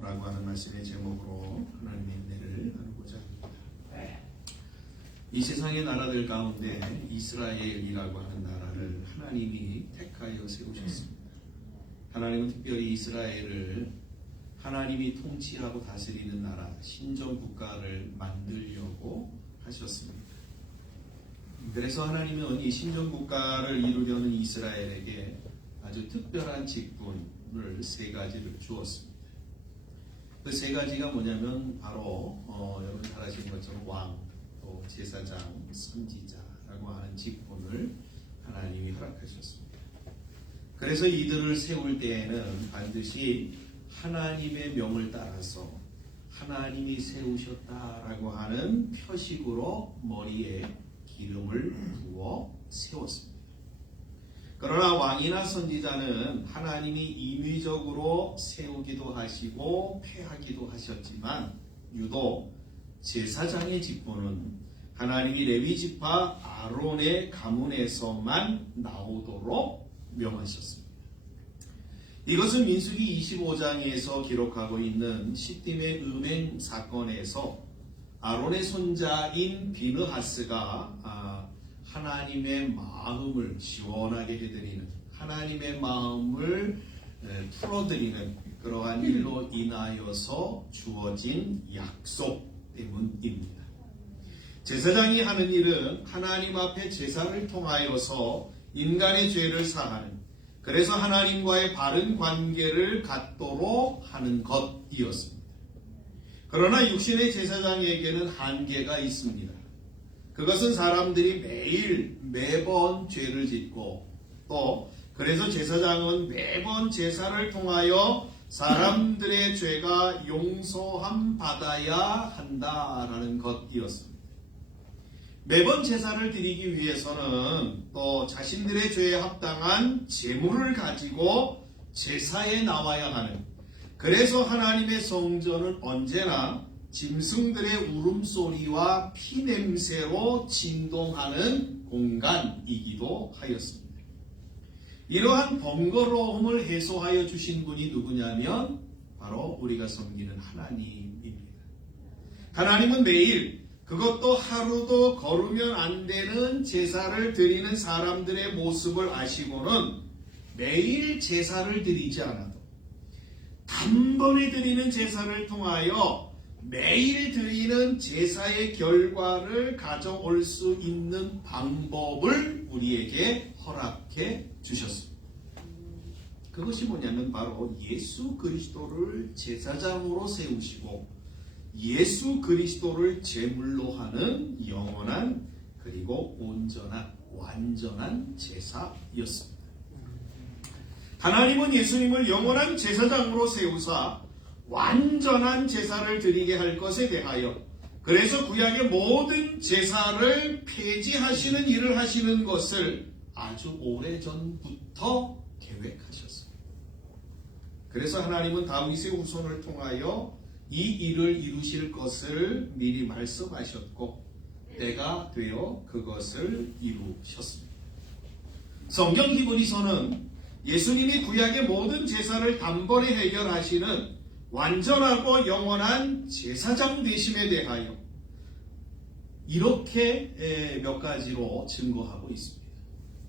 라고 하는 말씀의 제목으로 하나님의 은혜를 나누고자 합니다. 이 세상의 나라들 가운데 이스라엘이라고 하는 나라를 하나님이 택하여 세우셨습니다. 하나님은 특별히 이스라엘을 하나님이 통치하고 다스리는 나라, 신정국가를 만들려고 하셨습니다. 그래서 하나님은 이 신정국가를 이루려는 이스라엘에게 아주 특별한 직분을 세 가지를 주었습니다. 그 세 가지가 뭐냐면 바로 여러분 잘 아시는 것처럼 왕, 또 제사장, 선지자라고 하는 직분을 하나님이 허락하셨습니다. 그래서 이들을 세울 때에는 반드시 하나님의 명을 따라서 하나님이 세우셨다라고 하는 표식으로 머리에 기름을 부어 세웠습니다. 그러나 왕이나 선지자는 하나님이 임의적으로 세우기도 하시고 폐하기도 하셨지만 유독 제사장의 직분은 하나님이 레위 지파 아론의 가문에서만 나오도록 명하셨습니다. 이것은 민수기 25장에서 기록하고 있는 시딤의 음행 사건에서 아론의 손자인 비느하스가 하나님의 마음을 시원하게 해드리는, 하나님의 마음을 풀어드리는 그러한 일로 인하여서 주어진 약속 때문입니다. 제사장이 하는 일은 하나님 앞에 제사를 통하여서 인간의 죄를 사하는, 그래서 하나님과의 바른 관계를 갖도록 하는 것이었습니다. 그러나 육신의 제사장에게는 한계가 있습니다. 그것은 사람들이 매번 죄를 짓고 또 그래서 제사장은 매번 제사를 통하여 사람들의 죄가 용서함 받아야 한다라는 것이었습니다. 매번 제사를 드리기 위해서는 또 자신들의 죄에 합당한 제물을 가지고 제사에 나와야 하는, 그래서 하나님의 성전은 언제나 짐승들의 울음소리와 피냄새로 진동하는 공간이기도 하였습니다. 이러한 번거로움을 해소하여 주신 분이 누구냐면 바로 우리가 섬기는 하나님입니다. 하나님은 매일, 그것도 하루도 거르면 안 되는 제사를 드리는 사람들의 모습을 아시고는 매일 제사를 드리지 않아도 단번에 드리는 제사를 통하여 매일 드리는 제사의 결과를 가져올 수 있는 방법을 우리에게 허락해 주셨습니다. 그것이 뭐냐면 바로 예수 그리스도를 제사장으로 세우시고 예수 그리스도를 제물로 하는 영원한 그리고 온전한 완전한 제사였습니다. 하나님은 예수님을 영원한 제사장으로 세우사 완전한 제사를 드리게 할 것에 대하여, 그래서 구약의 모든 제사를 폐지하시는 일을 하시는 것을 아주 오래전부터 계획하셨습니다. 그래서 하나님은 다윗의 후손을 통하여 이 일을 이루실 것을 미리 말씀하셨고 때가 되어 그것을 이루셨습니다. 성경 히브리서는 예수님이 구약의 모든 제사를 단번에 해결하시는 완전하고 영원한 제사장 되심에 대하여 이렇게 몇 가지로 증거하고 있습니다.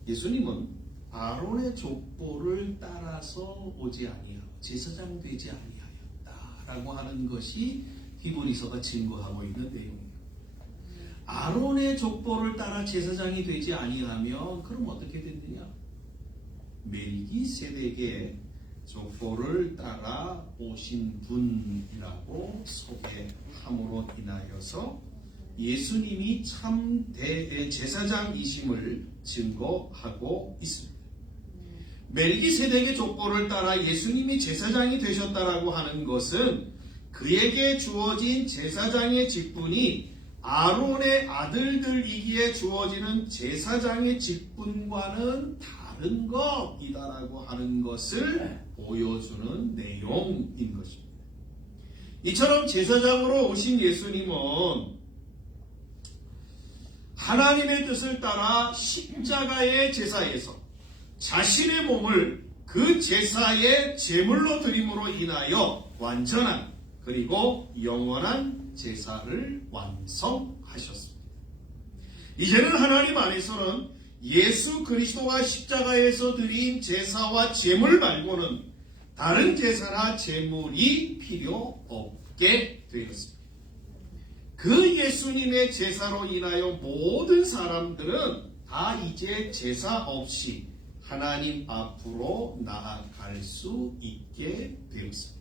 예수님은 아론의 족보를 따라서 오지 아니하고 제사장 되지 아니하였다라고 하는 것이 히브리서가 증거하고 있는 내용입니다. 아론의 족보를 따라 제사장이 되지 아니하면 그럼 어떻게 됐느냐? 멜기세덱의 족보를 따라 오신 분이라고 소개함으로 인하여서 예수님이 참 제사장이심을 증거하고 있습니다. 멜기세덱의 족보를 따라 예수님이 제사장이 되셨다라고 하는 것은 그에게 주어진 제사장의 직분이 아론의 아들들이기에 주어지는 제사장의 직분과는 다른 것이다라고 하는 것을 보여주는 내용인 것입니다. 이처럼 제사장으로 오신 예수님은 하나님의 뜻을 따라 십자가의 제사에서 자신의 몸을 그 제사의 제물로 드림으로 인하여 완전한 그리고 영원한 제사를 완성하셨습니다. 이제는 하나님 안에서는 예수 그리스도가 십자가에서 드린 제사와 제물 말고는 다른 제사나 제물이 필요 없게 되었습니다. 그 예수님의 제사로 인하여 모든 사람들은 다 이제 제사 없이 하나님 앞으로 나아갈 수 있게 되었습니다.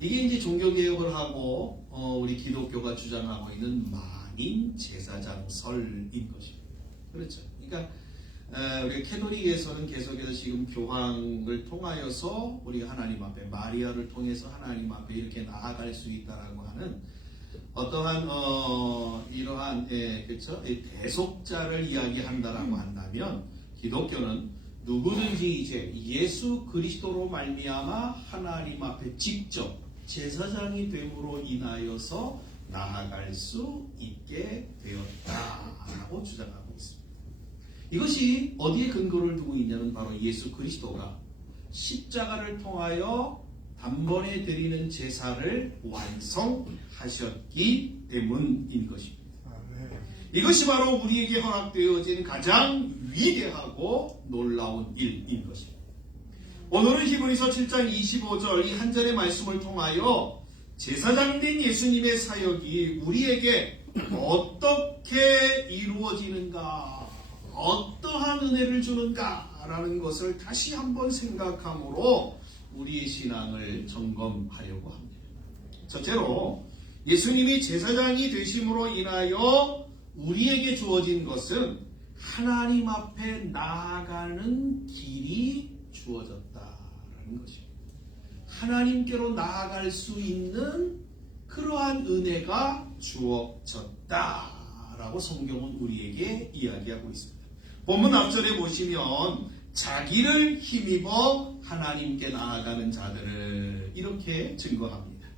이게 이제 종교개혁을 하고 우리 기독교가 주장하고 있는 만인 제사장설인 것입니다. 그렇죠. 그러니까 우리 캐톨릭에서는 계속해서 지금 교황을 통하여서 우리가 하나님 앞에 마리아를 통해서 하나님 앞에 이렇게 나아갈 수 있다라고 하는 어떠한 이러한 그렇죠? 대속자를 이야기한다라고 한다면 기독교는 누구든지 이제 예수 그리스도로 말미암아 하나님 앞에 직접 제사장이 됨으로 인하여서 나아갈 수 있게 되었다라고 주장하고 있습니다. 이것이 어디에 근거를 두고 있냐면 바로 예수 그리스도가 십자가를 통하여 단번에 드리는 제사를 완성하셨기 때문인 것입니다. 이것이 바로 우리에게 허락되어진 가장 위대하고 놀라운 일인 것입니다. 오늘은 히브리서 7장 25절 이 한 절의 말씀을 통하여 제사장된 예수님의 사역이 우리에게 어떻게 이루어지는가, 어떠한 은혜를 주는가라는 것을 다시 한번 생각함으로 우리의 신앙을 점검하려고 합니다. 첫째로 예수님이 제사장이 되심으로 인하여 우리에게 주어진 것은 하나님 앞에 나아가는 길이 주어졌다라는 것입니다. 하나님께로 나아갈 수 있는 그러한 은혜가 주어졌다라고 성경은 우리에게 이야기하고 있습니다. 본문 앞절에 보시면 자기를 힘입어 하나님께 나아가는 자들을 이렇게 증거합니다.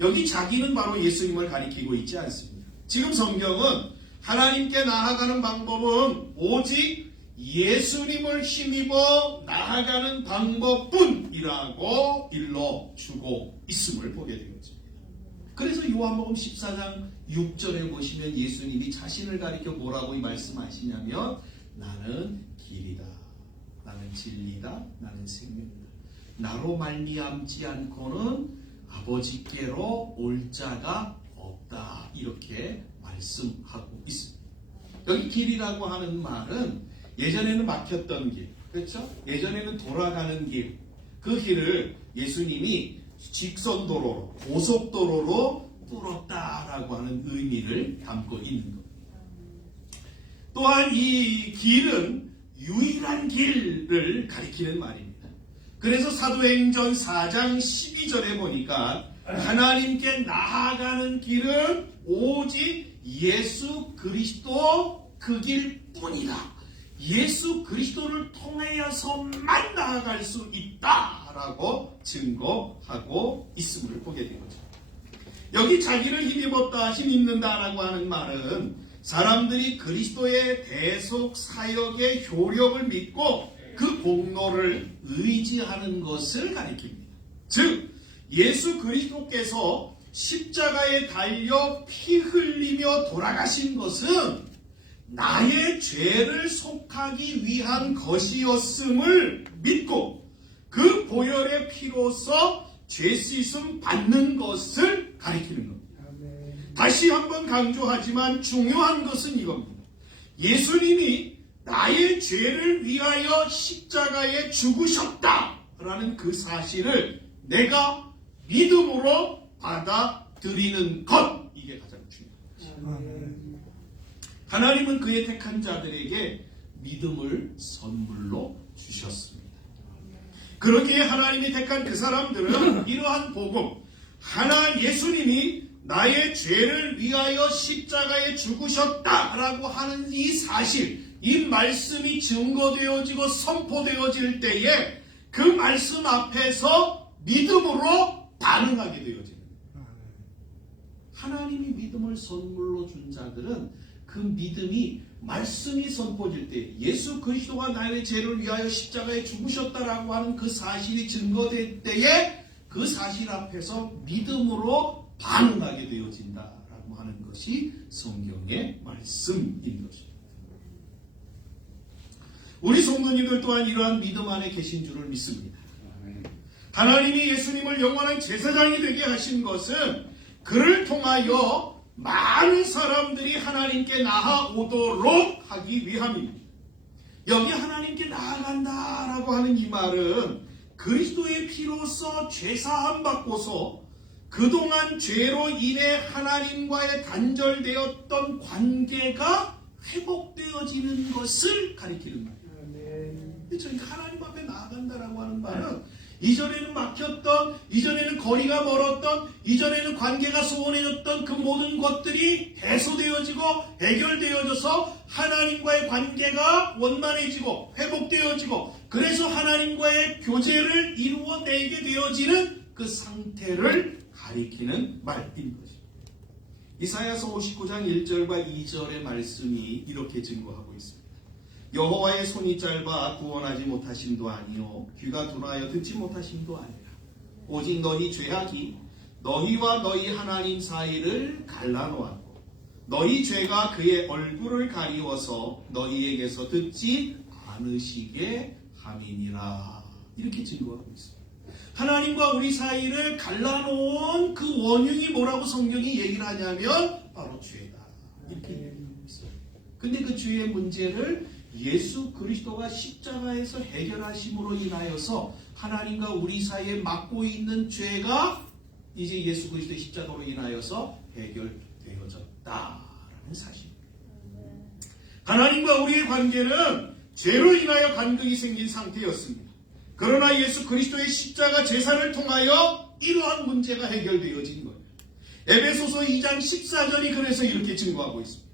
여기 자기는 바로 예수님을 가리키고 있지 않습니다. 지금 성경은 하나님께 나아가는 방법은 오직 예수님을 힘입어 나아가는 방법뿐이라고 일러주고 있음을 보게 되었습니다. 그래서 요한복음 14장 6절에 보시면 예수님이 자신을 가리켜 뭐라고 말씀하시냐면 나는 길이다, 나는 진리다, 나는 생명이다. 나로 말미암지 않고는 아버지께로 올 자가 없다. 이렇게 말씀하고 있습니다. 여기 길이라고 하는 말은 예전에는 막혔던 길, 그렇죠? 예전에는 돌아가는 길, 그 길을 예수님이 직선도로로, 고속도로로 뚫었다라고 하는 의미를 담고 있는 겁니다. 또한 이 길은 유일한 길을 가리키는 말입니다. 그래서 사도행전 4장 12절에 보니까 하나님께 나아가는 길은 오직 예수 그리스도 그 길뿐이다. 예수 그리스도를 통하여서만 나아갈 수 있다라고 증거하고 있음을 보게 되는 거죠. 여기 자기를 힘입었다, 힘입는다라고 하는 말은 사람들이 그리스도의 대속 사역의 효력을 믿고 그 공로를 의지하는 것을 가리킵니다. 즉 예수 그리스도께서 십자가에 달려 피 흘리며 돌아가신 것은 나의 죄를 속하기 위한 것이었음을 믿고 그 보혈의 피로서 죄 씻음 받는 것을 가리키는 겁니다. 다시 한번 강조하지만 중요한 것은 이겁니다. 예수님이 나의 죄를 위하여 십자가에 죽으셨다라는 그 사실을 내가 믿음으로 받아들이는 것, 이게 가장 중요합니다. 하나님은 그의 택한 자들에게 믿음을 선물로 주셨습니다. 그러기에 하나님이 택한 그 사람들은 이러한 복음, 예수님이 나의 죄를 위하여 십자가에 죽으셨다라고 하는 이 사실, 이 말씀이 증거되어지고 선포되어질 때에 그 말씀 앞에서 믿음으로 반응하게 되어집니다. 하나님이 믿음을 선물로 준 자들은 그 믿음이 말씀이 선포될 때 예수 그리스도가 나의 죄를 위하여 십자가에 죽으셨다라고 하는 그 사실이 증거될 때에 그 사실 앞에서 믿음으로 반응하게 되어진다라고 하는 것이 성경의 말씀인 것입니다. 우리 성도님들 또한 이러한 믿음 안에 계신 줄을 믿습니다. 하나님이 예수님을 영원한 제사장이 되게 하신 것은 그를 통하여 많은 사람들이 하나님께 나아오도록 하기 위함입니다. 여기 하나님께 나아간다라고 하는 이 말은 그리스도의 피로써 죄사함 받고서 그동안 죄로 인해 하나님과의 단절되었던 관계가 회복되어지는 것을 가리키는 말이에요. 저희 하나님 앞에 나아간다라고 하는 말은 이전에는 막혔던, 이전에는 거리가 멀었던, 이전에는 관계가 소원해졌던 그 모든 것들이 해소되어지고 해결되어져서 하나님과의 관계가 원만해지고 회복되어지고 그래서 하나님과의 교제를 이루어내게 되어지는 그 상태를 가리키는 말인 것입니다. 이사야서 59장 1절과 2절의 말씀이 이렇게 증거하고 있습니다. 여호와의 손이 짧아 구원하지 못하심도 아니요 귀가 둔하여 듣지 못하심도 아니라 오직 너희 죄악이 너희와 너희 하나님 사이를 갈라놓았고 너희 죄가 그의 얼굴을 가리워서 너희에게서 듣지 않으시게 함이니라. 이렇게 증거하고 있습니다. 하나님과 우리 사이를 갈라놓은 그 원흉이 뭐라고 성경이 얘기를 하냐면 바로 죄다. 이렇게 얘기하고 있어요. 근데 그 죄의 문제를 예수 그리스도가 십자가에서 해결하심으로 인하여서 하나님과 우리 사이에 막고 있는 죄가 이제 예수 그리스도의 십자가로 인하여서 해결되어졌다라는 사실입니다. 하나님과 우리의 관계는 죄로 인하여 간극이 생긴 상태였습니다. 그러나 예수 그리스도의 십자가 제사를 통하여 이러한 문제가 해결되어진 거예요. 에베소서 2장 14절이 그래서 이렇게 증거하고 있습니다.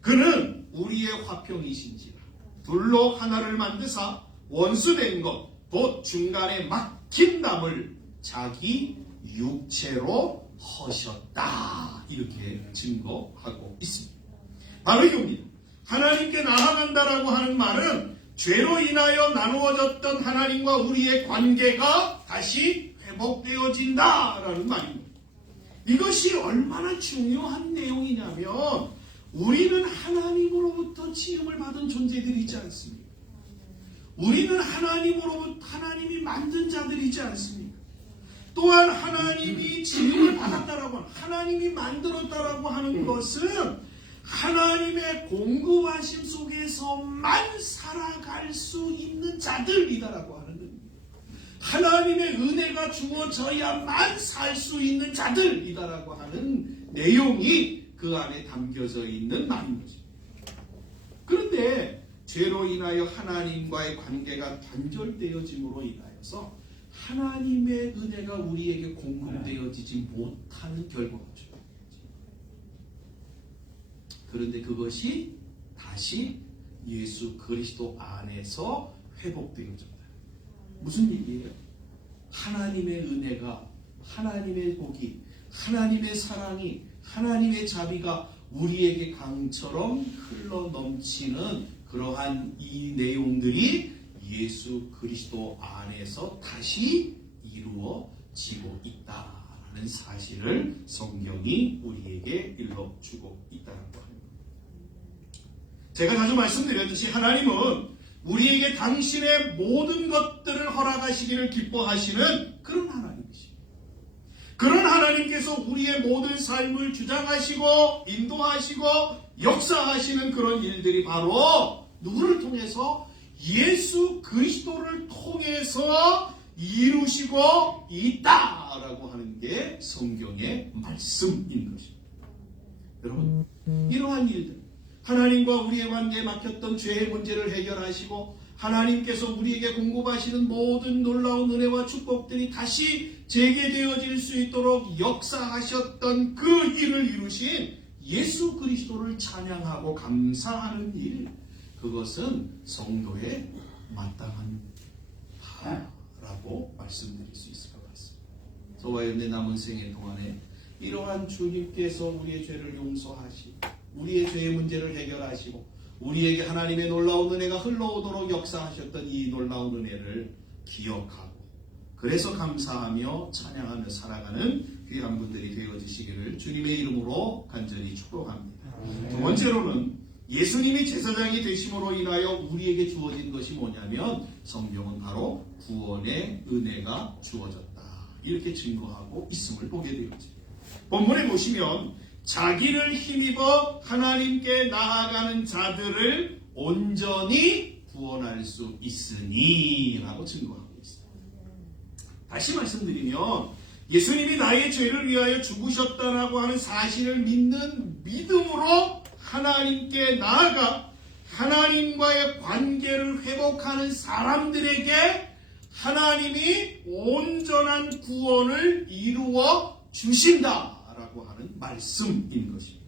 그는 우리의 화평이신지라 둘로 하나를 만드사 원수된 것 곧 중간에 막힌 담을 자기 육체로 허셨다. 이렇게 증거하고 있습니다. 바로 이겁니다. 하나님께 나아간다라고 하는 말은 죄로 인하여 나누어졌던 하나님과 우리의 관계가 다시 회복되어진다라는 말입니다. 이것이 얼마나 중요한 내용이냐면 우리는 하나님으로부터 지음을 받은 존재들이지 않습니까? 우리는 하나님이 만든 자들이지 않습니까? 또한 하나님이 지음을 받았다라고 하는, 하나님이 만들었다라고 하는 것은 하나님의 공급하심 속에서만 살아갈 수 있는 자들이다라고 하는 겁니다. 하나님의 은혜가 주어져야만 살 수 있는 자들이다라고 하는 내용이 그 안에 담겨져 있는 말인 거죠. 그런데 죄로 인하여 하나님과의 관계가 단절되어짐으로 인하여서 하나님의 은혜가 우리에게 공급되어지지 못하는 결과가 주어집니다. 그런데 그것이 다시 예수 그리스도 안에서 회복되어진다. 무슨 얘기예요? 하나님의 은혜가, 하나님의 복이, 하나님의 사랑이, 하나님의 자비가 우리에게 강처럼 흘러 넘치는 그러한 이 내용들이 예수 그리스도 안에서 다시 이루어지고 있다라는 사실을 성경이 우리에게 일러주고 있다는 겁니다. 제가 자주 말씀드렸듯이 하나님은 우리에게 당신의 모든 것들을 허락하시기를 기뻐하시는 그런 하나님이십니다. 그런 하나님께서 우리의 모든 삶을 주장하시고 인도하시고 역사하시는 그런 일들이 바로 누구를 통해서? 예수 그리스도를 통해서 이루시고 있다라고 하는 게 성경의 말씀인 것입니다. 여러분, 이러한 일들, 하나님과 우리의 관계에 막혔던 죄의 문제를 해결하시고 하나님께서 우리에게 공급하시는 모든 놀라운 은혜와 축복들이 다시 재개되어질 수 있도록 역사하셨던 그 일을 이루신 예수 그리스도를 찬양하고 감사하는 일, 그것은 성도의 마땅한 바라고 말씀드릴 수 있을 것 같습니다. 저와 여러분의 남은 생애 동안에 이러한 주님께서 우리의 죄를 용서하시고 우리의 죄의 문제를 해결하시고 우리에게 하나님의 놀라운 은혜가 흘러오도록 역사하셨던 이 놀라운 은혜를 기억하고 그래서 감사하며 찬양하며 살아가는 귀한 분들이 되어주시기를 주님의 이름으로 간절히 축복합니다. 두 번째로는 예수님이 제사장이 되심으로 인하여 우리에게 주어진 것이 뭐냐면 성경은 바로 구원의 은혜가 주어졌다. 이렇게 증거하고 있음을 보게 되었죠. 본문에 보시면 자기를 힘입어 하나님께 나아가는 자들을 온전히 구원할 수 있으니 라고 증거하고 있습니다. 다시 말씀드리면 예수님이 나의 죄를 위하여 죽으셨다라고 하는 사실을 믿는 믿음으로 하나님께 나아가 하나님과의 관계를 회복하는 사람들에게 하나님이 온전한 구원을 이루어 주신다라고 하는 말씀인 것입니다.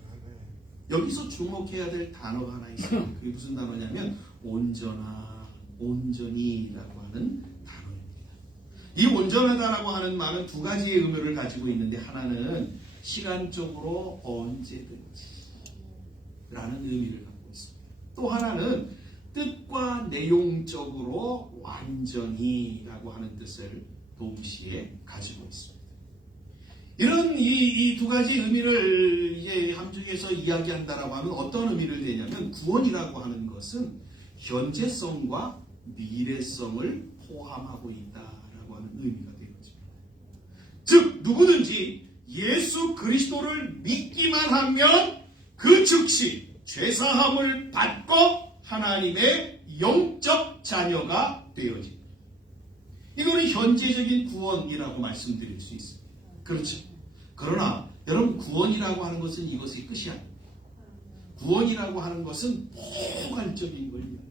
여기서 주목해야 될 단어가 하나 있어요. 그게 무슨 단어냐면 온전히라고 하는 단어입니다. 이 온전하다라고 하는 말은 두 가지의 의미를 가지고 있는데 하나는 시간적으로 언제든지 라는 의미를 갖고 있습니다. 또 하나는 뜻과 내용적으로 완전히라고 하는 뜻을 동시에 가지고 있습니다. 이런 이 두 가지 의미를 이제 함축해서 이야기한다라고 하면 어떤 의미를 내냐면 구원이라고 하는 것은 현재성과 미래성을 포함하고 있다라고 하는 의미가 되어집니다. 즉 누구든지 예수 그리스도를 믿기만 하면 그 즉시 죄사함을 받고 하나님의 영적 자녀가 되어집니다. 이거는 현재적인 구원이라고 말씀드릴 수 있습니다. 그렇죠. 그러나 여러분 구원이라고 하는 것은 이것의 끝이 아닙니다. 구원이라고 하는 것은 포괄적인 걸 이야기해요.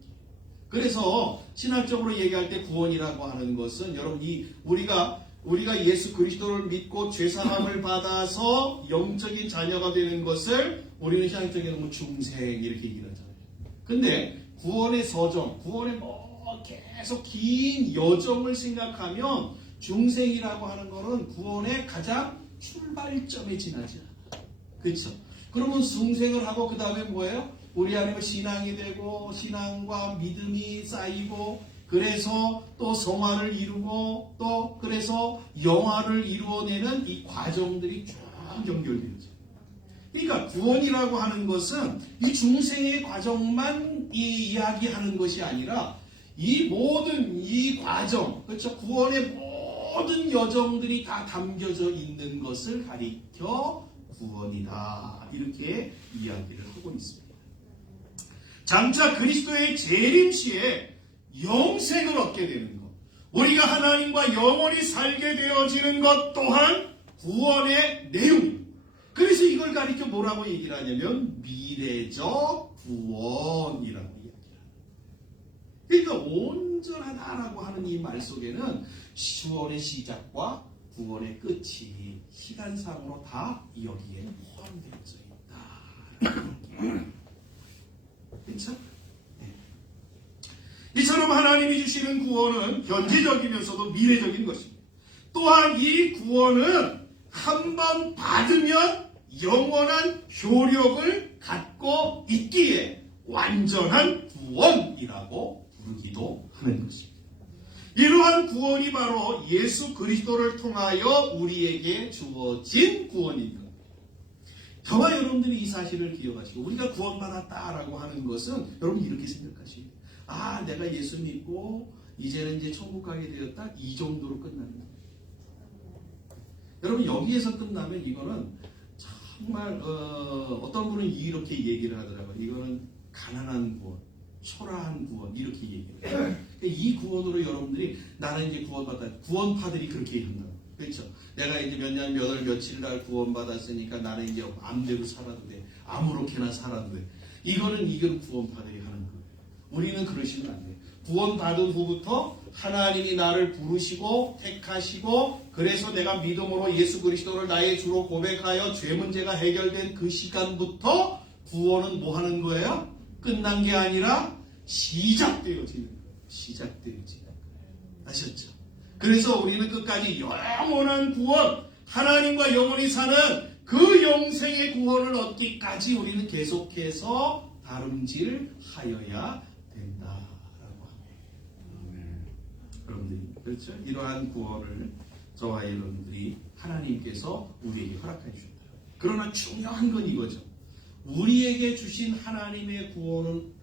그래서 신학적으로 얘기할 때 구원이라고 하는 것은 여러분 우리가 예수 그리스도를 믿고 죄사함을 받아서 영적인 자녀가 되는 것을 우리는 신학적인 뭐 중생 이렇게 얘기를 하잖아요. 근데 구원의 서정, 구원의 계속 긴 여정을 생각하면 중생이라고 하는 것은 구원의 가장 출발점에 지나지 않아요. 그렇죠? 그러면 중생을 하고 그 다음에 뭐예요? 우리 안에 신앙이 되고 신앙과 믿음이 쌓이고 그래서 또 성화를 이루고 또 그래서 영화를 이루어내는 이 과정들이 쭉 연결되죠. 그러니까 구원이라고 하는 것은 이 중생의 과정만 이야기하는 것이 아니라 이 모든 이 과정, 그렇죠? 구원의 모든 여정들이 다 담겨져 있는 것을 가리켜 구원이다. 이렇게 이야기를 하고 있습니다. 장차 그리스도의 재림 시에 영생을 얻게 되는 것, 우리가 하나님과 영원히 살게 되어지는 것 또한 구원의 내용입니다. 그래서 이걸 가리켜 뭐라고 얘기를 하냐면 미래적 구원이라고 그러니까 온전하다라고 하는 이 말 속에는 구원의 시작과 구원의 끝이 시간상으로 다 여기에 포함되어져 있다. 그렇죠? 네. 이처럼 하나님이 주시는 구원은 현재적이면서도 미래적인 것입니다. 또한 이 구원은 한번 받으면 영원한 효력을 갖고 있기에 완전한 구원이라고 부르기도 하는 것입니다. 이러한 구원이 바로 예수 그리스도를 통하여 우리에게 주어진 구원인 겁니다. 저와 여러분들이 이 사실을 기억하시고 우리가 구원받았다라고 하는 것은 여러분 이렇게 생각하시면 내가 예수 믿고 이제는 이제 천국 가게 되었다 이 정도로 끝나는 거예요. 여러분 여기에서 끝나면 이거는 정말 어떤 분은 이렇게 얘기를 하더라고요. 이거는 가난한 구원, 초라한 구원 이렇게 얘기해요. 이 구원으로 여러분들이 나는 이제 구원받았다. 구원파들이 그렇게 한다고. 그렇죠? 내가 이제 몇 년, 몇 월, 며칠 날 구원받았으니까 나는 이제 마음대로 살아도 돼. 아무렇게나 살아도 돼. 이건 구원파들이 하는 거예요. 우리는 그러시면 안 돼요. 구원받은 후부터 하나님이 나를 부르시고 택하시고 그래서 내가 믿음으로 예수 그리스도를 나의 주로 고백하여 죄 문제가 해결된 그 시간부터 구원은 뭐 하는 거예요? 끝난 게 아니라 시작되어지는 거예요. 시작되어지는 거예요. 아셨죠? 그래서 우리는 끝까지 영원한 구원, 하나님과 영원히 사는 그 영생의 구원을 얻기까지 우리는 계속해서 다름질하여야 된다라고 합니다. 여러분들이 그렇죠? 이러한 구원을 저와 여러분들이 하나님께서 우리에게 허락해 주셨다. 그러나 중요한 건 이거죠. 우리에게 주신 하나님의 구원은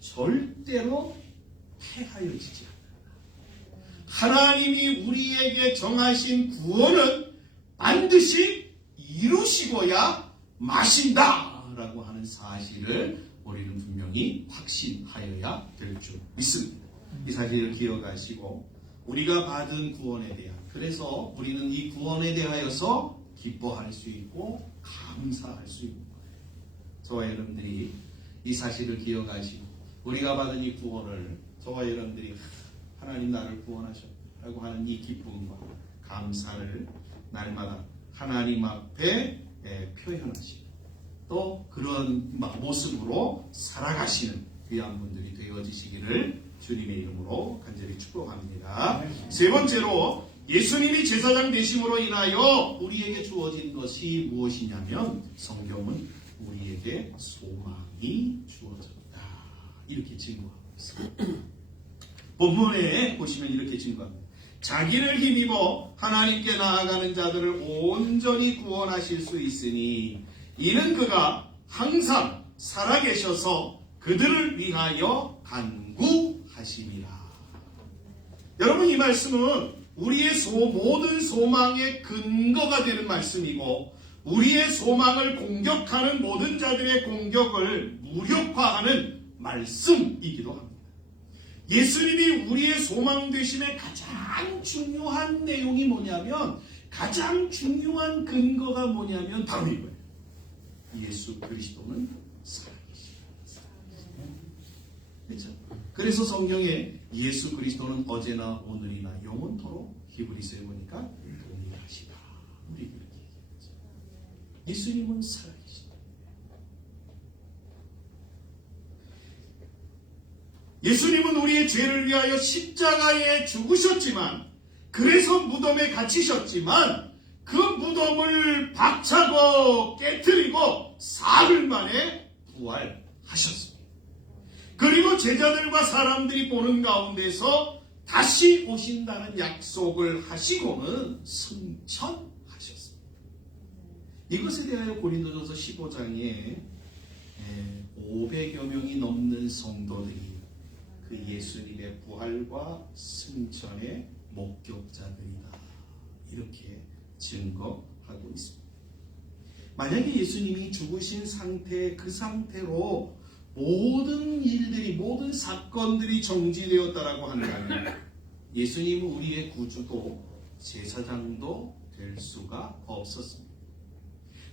절대로 폐하여지지 않아요. 하나님이 우리에게 정하신 구원은 반드시 이루시고야 마신다라고 하는 사실을 우리는 분명히 확신하여야 될 줄 믿습니다. 이 사실을 기억하시고 우리가 받은 구원에 대한, 그래서 우리는 이 구원에 대하여서 기뻐할 수 있고 감사할 수 있는 거예요. 저와 여러분들이 이 사실을 기억하시고 우리가 받은 이 구원을 저와 여러분들이 하나님 나를 구원하셨다고 하는 이 기쁨과 감사를 날마다 하나님 앞에 표현하시고 또 그런 모습으로 살아가시는 귀한 분들이 되어지시기를 주님의 이름으로 간절히 축복합니다. 세 번째로 예수님이 제사장 되심으로 인하여 우리에게 주어진 것이 무엇이냐면 성경은 우리에게 소망이 주어졌다 이렇게 증거하고 있습니다. 본문에 보시면 이렇게 증거합니다. 자기를 힘입어 하나님께 나아가는 자들을 온전히 구원하실 수 있으니 이는 그가 항상 살아계셔서 그들을 위하여 간구하심이라. 여러분, 이 말씀은 우리의 모든 소망의 근거가 되는 말씀이고 우리의 소망을 공격하는 모든 자들의 공격을 무력화하는 말씀이기도 합니다. 예수님이 우리의 소망 되심의 가장 중요한 내용이 뭐냐면, 가장 중요한 근거가 뭐냐면 바로 이거예요. 예수 그리스도는 살아계십니다. 그렇죠? 그래서 성경에 예수 그리스도는 어제나 오늘이나 영원토록, 히브리서에 보니까 동일하시다. 우리 그렇게 얘기하죠. 예수님은 살아계십니다. 예수님은 우리의 죄를 위하여 십자가에 죽으셨지만, 그래서 무덤에 갇히셨지만 그 무덤을 박차고 깨트리고 사흘 만에 부활하셨습니다. 그리고 제자들과 사람들이 보는 가운데서 다시 오신다는 약속을 하시고는 승천하셨습니다. 이것에 대하여 고린도전서 15장에 500여 명이 넘는 성도들이 그 예수님의 부활과 승천의 목격자들이다 이렇게 증거하고 있습니다. 만약에 예수님이 죽으신 상태, 그 상태로 모든 일들이, 모든 사건들이 정지되었다라고 한다면 예수님은 우리의 구주도 제사장도 될 수가 없었습니다.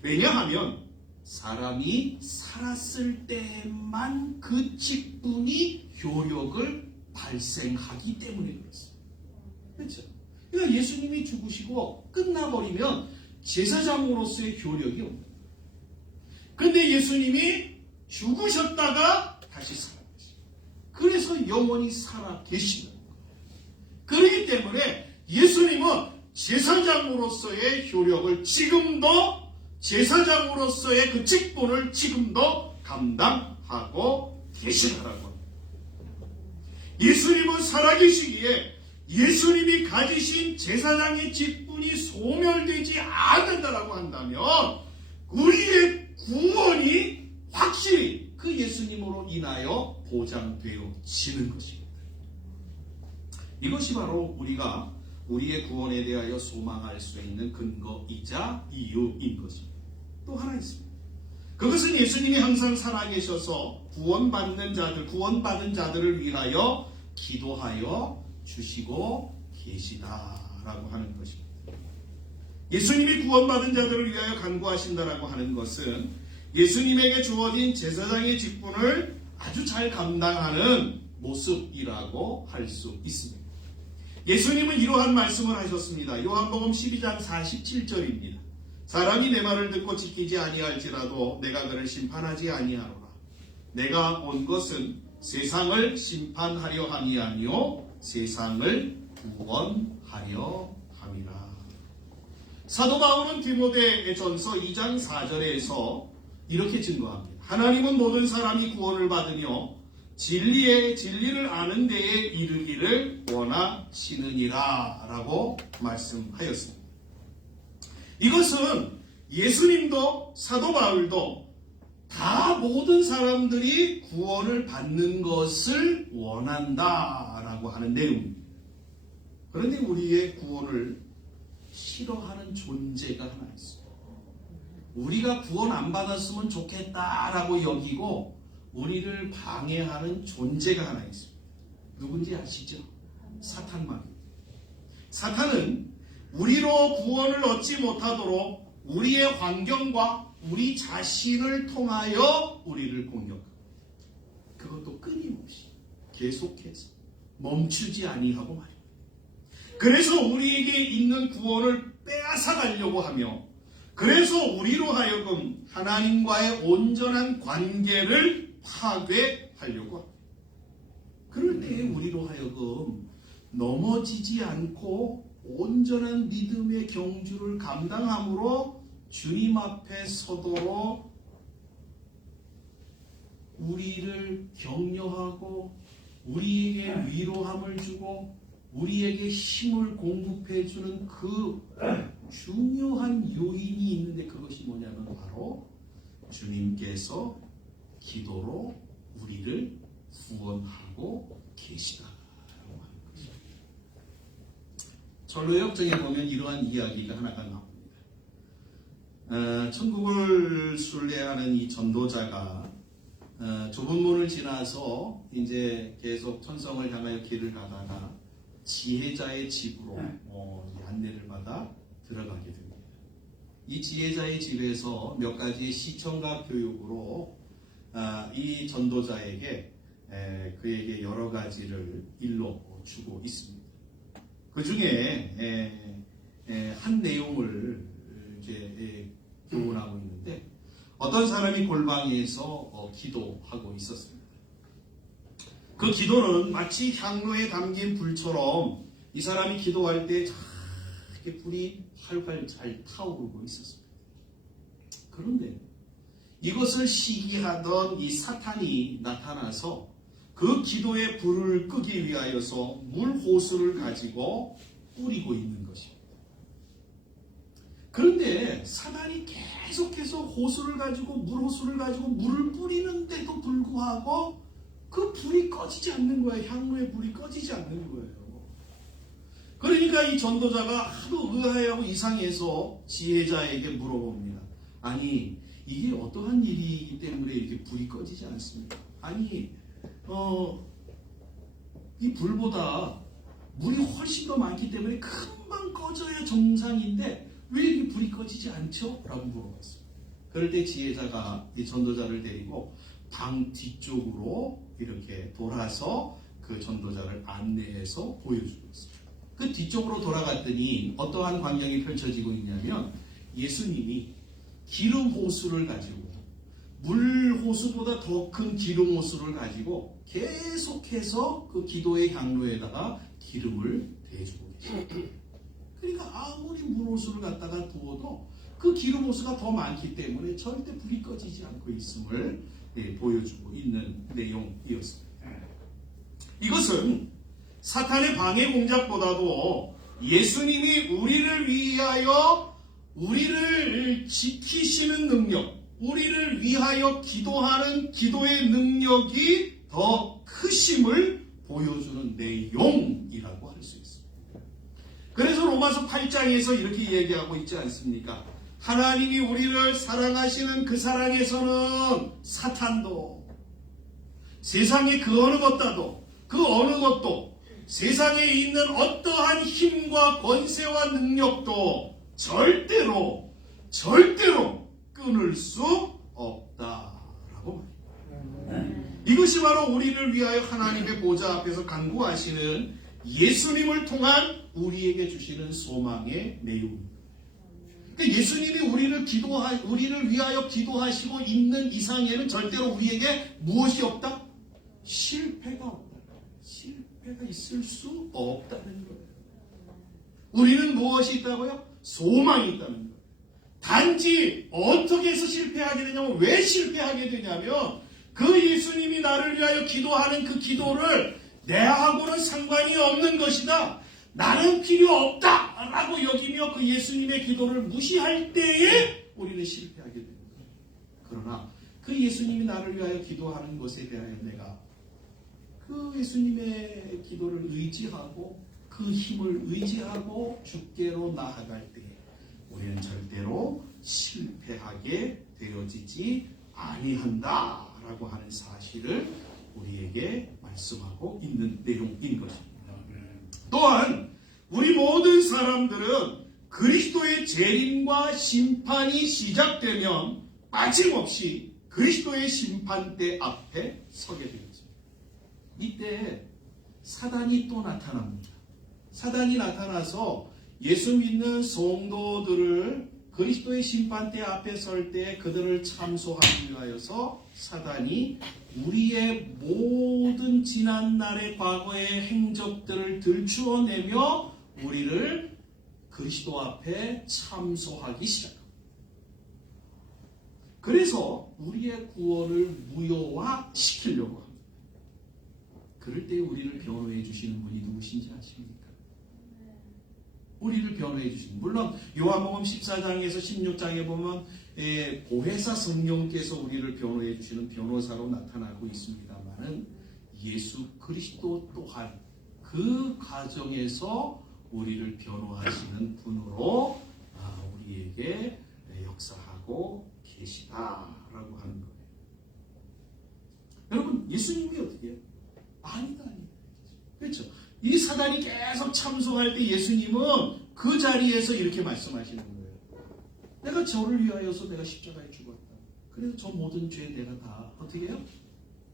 왜냐하면 사람이 살았을 때만 그 직분이 효력을 발생하기 때문에 그렇습니다. 그렇죠? 그러니까 예수님이 죽으시고 끝나버리면 제사장으로서의 효력이 없는 거예요. 그런데 예수님이 죽으셨다가 다시 살아계십니다. 그래서 영원히 살아계시는 거예요. 그렇기 때문에 예수님은 제사장으로서의 효력을 지금도, 제사장으로서의 그 직분을 지금도 감당하고 계시다라고 합니다. 예수님은 살아계시기에 예수님이 가지신 제사장의 직분이 소멸되지 않는다라고 한다면 우리의 구원이 확실히 그 예수님으로 인하여 보장되어지는 것입니다. 이것이 바로 우리가 우리의 구원에 대하여 소망할 수 있는 근거이자 이유인 것입니다. 또 하나 있습니다. 그것은 예수님이 항상 살아계셔서 구원받는 자들을 위하여 기도하여 주시고 계시다라고 하는 것입니다. 예수님이 구원받은 자들을 위하여 간구하신다라고 하는 것은 예수님에게 주어진 제사장의 직분을 아주 잘 감당하는 모습이라고 할 수 있습니다. 예수님은 이러한 말씀을 하셨습니다. 요한복음 12장 47절입니다. 사람이 내 말을 듣고 지키지 아니할지라도 내가 그를 심판하지 아니하노라. 내가 온 것은 세상을 심판하려 함이 아니요 세상을 구원하려 함이라. 사도 바울은 디모데전서 2장 4절에서 이렇게 증거합니다. 하나님은 모든 사람이 구원을 받으며 진리의 진리를 아는 데에 이르기를 원하시느니라 라고 말씀하였습니다. 이것은 예수님도 사도 바울도 다 모든 사람들이 구원을 받는 것을 원한다라고 하는 내용입니다. 그런데 우리의 구원을 싫어하는 존재가 하나 있어요. 우리가 구원 안 받았으면 좋겠다라고 여기고 우리를 방해하는 존재가 하나 있습니다. 누군지 아시죠? 사탄만. 사탄은 우리로 구원을 얻지 못하도록 우리의 환경과 우리 자신을 통하여 우리를 공격합니다. 그것도 끊임없이 계속해서 멈추지 아니하고 말입니다. 그래서 우리에게 있는 구원을 빼앗아 가려고 하며, 그래서 우리로 하여금 하나님과의 온전한 관계를 파괴하려고 합니다. 그럴 때 우리로 하여금 넘어지지 않고 온전한 믿음의 경주를 감당함으로 주님 앞에 서도록 우리를 격려하고 우리에게 위로함을 주고 우리에게 힘을 공급해 주는 그 중요한 요인이 있는데, 그것이 뭐냐면 바로 주님께서 기도로 우리를 구원하고 계시다라고 하는 것입니다. 전로역정에 보면 이러한 이야기가 하나가 나옵니다. 천국을 순례하는 이 전도자가 좁은 문을 지나서 이제 계속 천성을 향하여 길을 가다가 지혜자의 집으로 안내를 받아 들어가게 됩니다. 이 지혜자의 집에서 몇 가지 시청각 교육으로 이 전도자에게 그에게 여러 가지를 일러 주고 있습니다. 그 중에 한 내용을 이제 교훈하고 있는데, 어떤 사람이 골방에서 기도하고 있었습니다. 그 기도는 마치 향로에 담긴 불처럼 이 사람이 기도할 때 이렇게 불이 활활 잘 타오르고 있었습니다. 그런데 이것을 시기하던 이 사탄이 나타나서 그 기도의 불을 끄기 위하여서 물 호수를 가지고 뿌리고 있는 것입니다. 그런데 사탄이 계속해서 호수를 가지고 물 호수를 가지고 물을 뿌리는데도 불구하고 그 불이 꺼지지 않는 거예요. 향로의 불이 꺼지지 않는 거예요. 그러니까 이 전도자가 하도 의아해하고 이상해서 지혜자에게 물어봅니다. 아니, 이게 어떠한 일이기 때문에 이렇게 불이 꺼지지 않습니까? 아니, 이 불보다 물이 훨씬 더 많기 때문에 금방 꺼져야 정상인데 왜 이렇게 불이 꺼지지 않죠? 라고 물어봤습니다. 그럴 때 지혜자가 이 전도자를 데리고 방 뒤쪽으로 이렇게 돌아서 그 전도자를 안내해서 보여주고 있습니다. 그 뒤쪽으로 돌아갔더니 어떠한 광경이 펼쳐지고 있냐면, 예수님이 기름 호수를 가지고, 물 호수보다 더 큰 기름 호수를 가지고 계속해서 그 기도의 향로에다가 기름을 대주고 계십니다. 그러니까 아무리 물 호수를 갖다가 부어도 그 기름 호수가 더 많기 때문에 절대 불이 꺼지지 않고 있음을 보여주고 있는 내용이었습니다. 이것은 사탄의 방해 공작보다도 예수님이 우리를 위하여 우리를 지키시는 능력, 우리를 위하여 기도하는 기도의 능력이 더 크심을 보여주는 내용이라고 할 수 있습니다. 그래서 로마서 8장에서 이렇게 얘기하고 있지 않습니까? 하나님이 우리를 사랑하시는 그 사랑에서는 사탄도, 세상의 그 어느 것도, 그 어느 것도, 세상에 있는 어떠한 힘과 권세와 능력도 절대로 끊을 수 없다라고 말합니다. 이것이 바로 우리를 위하여 하나님의 보좌 앞에서 간구하시는 예수님을 통한 우리에게 주시는 소망의 내용입니다. 그러니까 예수님이 우리를 위하여 기도하시고 있는 이상에는 절대로 우리에게 무엇이 없다? 실패가 없다. 실패가 있을 수 없다는 거예요. 우리는 무엇이 있다고요? 소망이 있다는 거예요. 단지 어떻게 해서 실패하게 되냐면, 왜 실패하게 되냐면 그 예수님이 나를 위하여 기도하는 그 기도를 내하고는 상관이 없는 것이다. 나는 필요 없다 라고 여기며 그 예수님의 기도를 무시할 때에 우리는 실패하게 됩니다. 그러나 그 예수님이 나를 위하여 기도하는 것에 대하여 내가 그 예수님의 기도를 의지하고 그 힘을 의지하고 주께로 나아갈 때에 우리는 절대로 실패하게 되어지지 아니한다라고 하는 사실을 우리에게 말씀하고 있는 내용인 것입니다. 또한 우리 모든 사람들은 그리스도의 재림과 심판이 시작되면 빠짐없이 그리스도의 심판대 앞에 서게 되었습니다. 이때 사단이 또 나타납니다. 사단이 나타나서 예수 믿는 성도들을 그리스도의 심판대 앞에 설 때 그들을 참소하기 위하여서 사단이 우리의 모든 지난날의 과거의 행적들을 들추어내며 우리를 그리스도 앞에 참소하기 시작합니다. 그래서 우리의 구원을 무효화시키려고 합니다. 그럴 때 우리를 변호해 주시는 분이 누구신지 아십니까? 우리를 변호해 주시는, 물론 요한복음 14장에서 16장에 보면 보혜사 성령께서 우리를 변호해 주시는 변호사로 나타나고 있습니다만은 예수 그리스도 또한 그 과정에서 우리를 변호하시는 분으로 우리에게 역사하고 계시다라고 하는 거예요. 여러분, 예수님이 어떻게 해요? 아니다. 그렇죠? 이 사단이 계속 참소할 때 예수님은 그 자리에서 이렇게 말씀하시는 거예요. 내가 저를 위하여서 내가 십자가에 죽었다. 그래서 저 모든 죄 내가 다 어떻게 해요?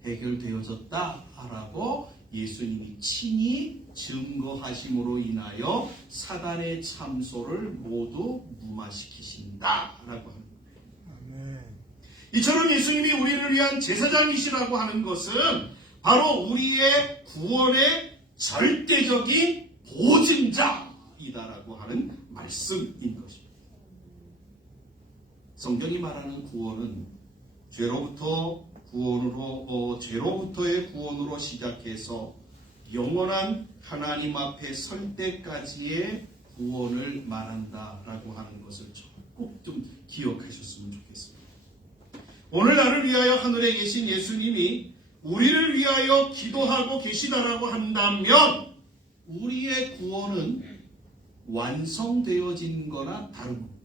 해결되어졌다라고 예수님이 친히 증거하심으로 인하여 사단의 참소를 모두 무마시키신다라고 합니다. 이처럼 예수님이 우리를 위한 제사장이시라고 하는 것은 바로 우리의 구원의 절대적인 보증자이다라고 하는 말씀인 것입니다. 성경이 말하는 구원은 죄로부터의 구원으로 시작해서 영원한 하나님 앞에 설 때까지의 구원을 말한다라고 하는 것을 꼭 좀 기억하셨으면 좋겠습니다. 오늘 나를 위하여 하늘에 계신 예수님이 우리를 위하여 기도하고 계시다라고 한다면 우리의 구원은 완성되어진 거나 다름없다.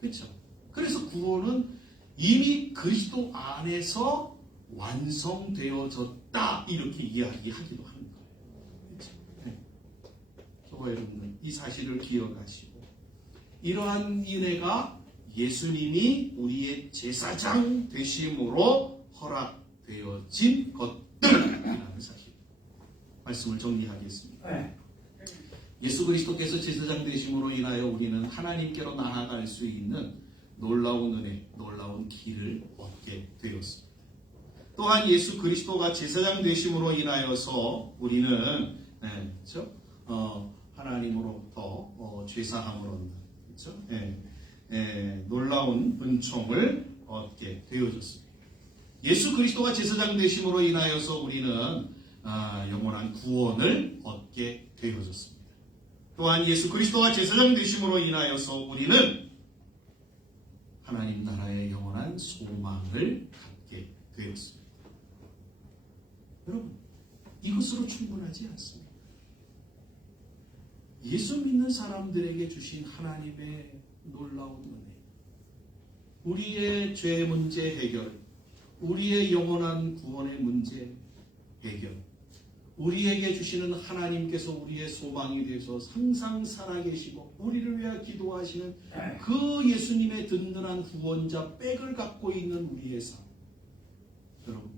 그렇죠? 그래서 구원은 이미 그리스도 안에서 완성되어졌다 이렇게 이야기하기도 하는 거예요. 그렇죠? 네. 저와 여러분은 이 사실을 기억하시고 이러한 은혜가 예수님이 우리의 제사장 되심으로 허락되어진 것들이라는 사실. 말씀을 정리하겠습니다. 예수 그리스도께서 제사장 되심으로 인하여 우리는 하나님께로 나아갈 수 있는 놀라운 은혜, 놀라운 길을 얻게 되었습니다. 또한 예수 그리스도가 제사장 되심으로 인하여서 우리는 그렇죠? 하나님으로부터 죄사함을 얻는 그렇죠? 놀라운 은총을 얻게 되어졌습니다. 예수 그리스도가 제사장 되심으로 인하여서 우리는 영원한 구원을 얻게 되어졌습니다. 또한 예수 그리스도가 제사장 되심으로 인하여서 우리는 하나님 나라의 영원한 소망을 갖게 되었습니다. 여러분, 이것으로 충분하지 않습니다. 예수 믿는 사람들에게 주신 하나님의 놀라운 은혜, 우리의 죄 문제 해결, 우리의 영원한 구원의 문제 해결, 우리에게 주시는 하나님께서 우리의 소망이 되어서 항상 살아계시고 우리를 위하여 기도하시는 그 예수님의 든든한 구원자 백을 갖고 있는 우리의 삶, 여러분,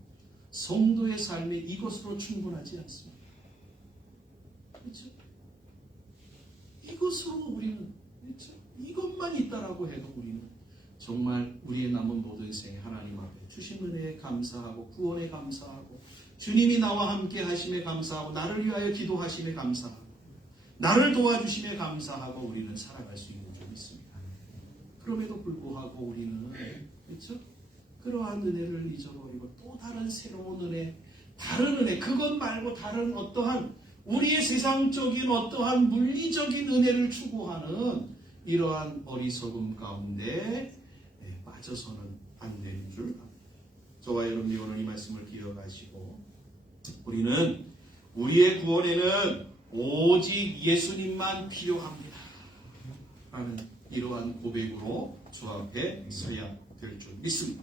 성도의 삶이 이것으로 충분하지 않습니다. 그렇죠? 이것으로 우리는, 그렇죠? 이것만 있다라고 해도 우리는 정말 우리의 남은 모든 생에 하나님 앞에 주신 은혜에 감사하고 구원에 감사하고 주님이 나와 함께 하심에 감사하고 나를 위하여 기도하심에 감사하고 나를 도와주심에 감사하고 우리는 살아갈 수 있는 줄 믿습니다. 그럼에도 불구하고 우리는 그렇죠? 그러한 은혜를 잊어버리고 또 다른 새로운 은혜, 다른 은혜, 그것 말고 다른 어떠한 우리의 세상적인 어떠한 물리적인 은혜를 추구하는 이러한 어리석음 가운데 빠져서는 안 되는 줄 압니다. 저와 여러분이 오늘 이 말씀을 기억하시고 우리는 우리의 구원에는 오직 예수님만 필요합니다 라는 이러한 고백으로 주 앞에 서야 될 줄 믿습니다.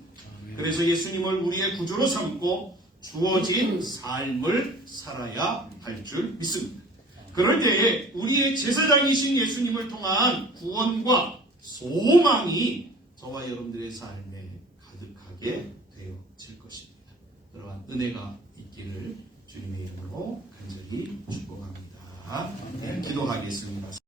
그래서 예수님을 우리의 구주로 삼고 주어진 삶을 살아야 할 줄 믿습니다. 그럴 때에 우리의 제사장이신 예수님을 통한 구원과 소망이 저와 여러분들의 삶에 가득하게 되어질 것입니다. 그러한 은혜가 있기를 주님의 이름으로 간절히 축복합니다. 기도하겠습니다.